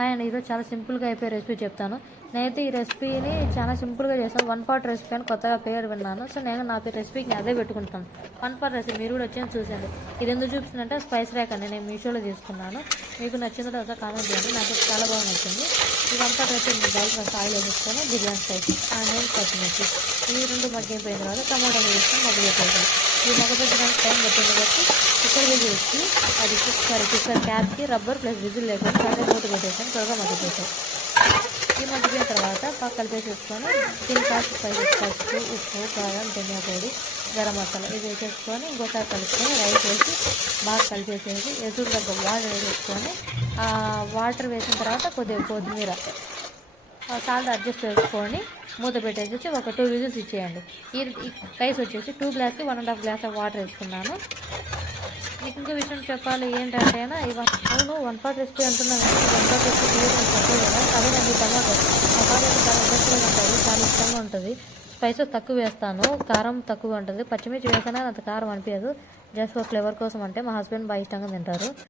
Hi అండి, ఈరోజు చాలా సింపుల్గా అయిపోయే రెసిపీ చెప్తాను. నేనైతే ఈ రెసిపీని చాలా సింపుల్గా చేస్తాను. 1 పాట్ రెసిపీ అని కొత్తగా పేరు విన్నాను. సో నేను నా రెసిపీకి అదే పెట్టుకుంటాను. 1 పాట్ రెసిపీ మీరు కూడా వచ్చి చూసండి. ఇది ఎందుకు చూపిస్తుందంటే స్పైస్ ర్యాక్ అండి, నేను మీషోలో తీసుకున్నాను. మీకు నచ్చిందో తర్వాత కామెంట్ చేయండి. నాకు చాలా బాగా నచ్చింది. ఈ 1 పాట్ రెసిపీ బయట ఫస్ట్ ఆయిల్ వేసేసుకొని బిర్యానీ స్పైస్ నేను పచ్చిమిర్చి ఈ రెండు మగ్గిపోయిన తర్వాత టమాటా వేసుకొని మగ్గబెట్టేసాను. ఈ మగ్గబెట్టడానికి టైం పట్టింది బట్టి కుక్కర్ వేసి అది కుక్కర్ క్యాప్కి రబ్బర్ ప్లస్ విజిల్ లేకుండా చాలా మూత పెట్టేసాను. త్వరగా మగ్గిపోతాయి. ఈ మగ్గిపోయిన తర్వాత పక్క కలిపేసేసుకొని దీని కాస్ట్ స్పైసెస్ పసుపు, ఉప్పు, కారం, ధనియా పొడి, గరం మసాలా ఇది వేసేసుకొని ఇంకోసారి కలుపుకొని రైస్ వేసి బాగా కలిపేసేసి ఎదురు దగ్గర వాటర్ వేసేసుకొని వాటర్ వేసిన తర్వాత కొద్దిగా కొత్తిమీర సాల్ట్ అడ్జస్ట్ చేసుకొని మూత పెట్టేసి ఒక 2 విజిల్స్ ఇచ్చేయండి. ఈ రైస్ వచ్చేసి 2 గ్లాస్కి 1.5 గ్లాస్ ఆఫ్ వాటర్ వేసుకున్నాను. మీకు ఇంకో విషయం చెప్పాలి ఏంటంటే అవును 1 పాట్ రెసిపీ అంటున్నాను. 1 పాట్ రెసిపీ చెప్పలేదు కదా, అదేనండి టమాటో. మా బాగా చాలా ఇంట్రెస్ట్గా ఉంటుంది, చాలా ఇష్టంగా ఉంటుంది. స్పైసెస్ తక్కువ వేస్తాను, కారం తక్కువ ఉంటుంది. పచ్చిమిర్చి వేసానే అంత కారం అనిపించదు, జస్ట్ ఫ్లేవర్ కోసం అంటే. మా హస్బెండ్ బాగా ఇష్టంగా తింటారు.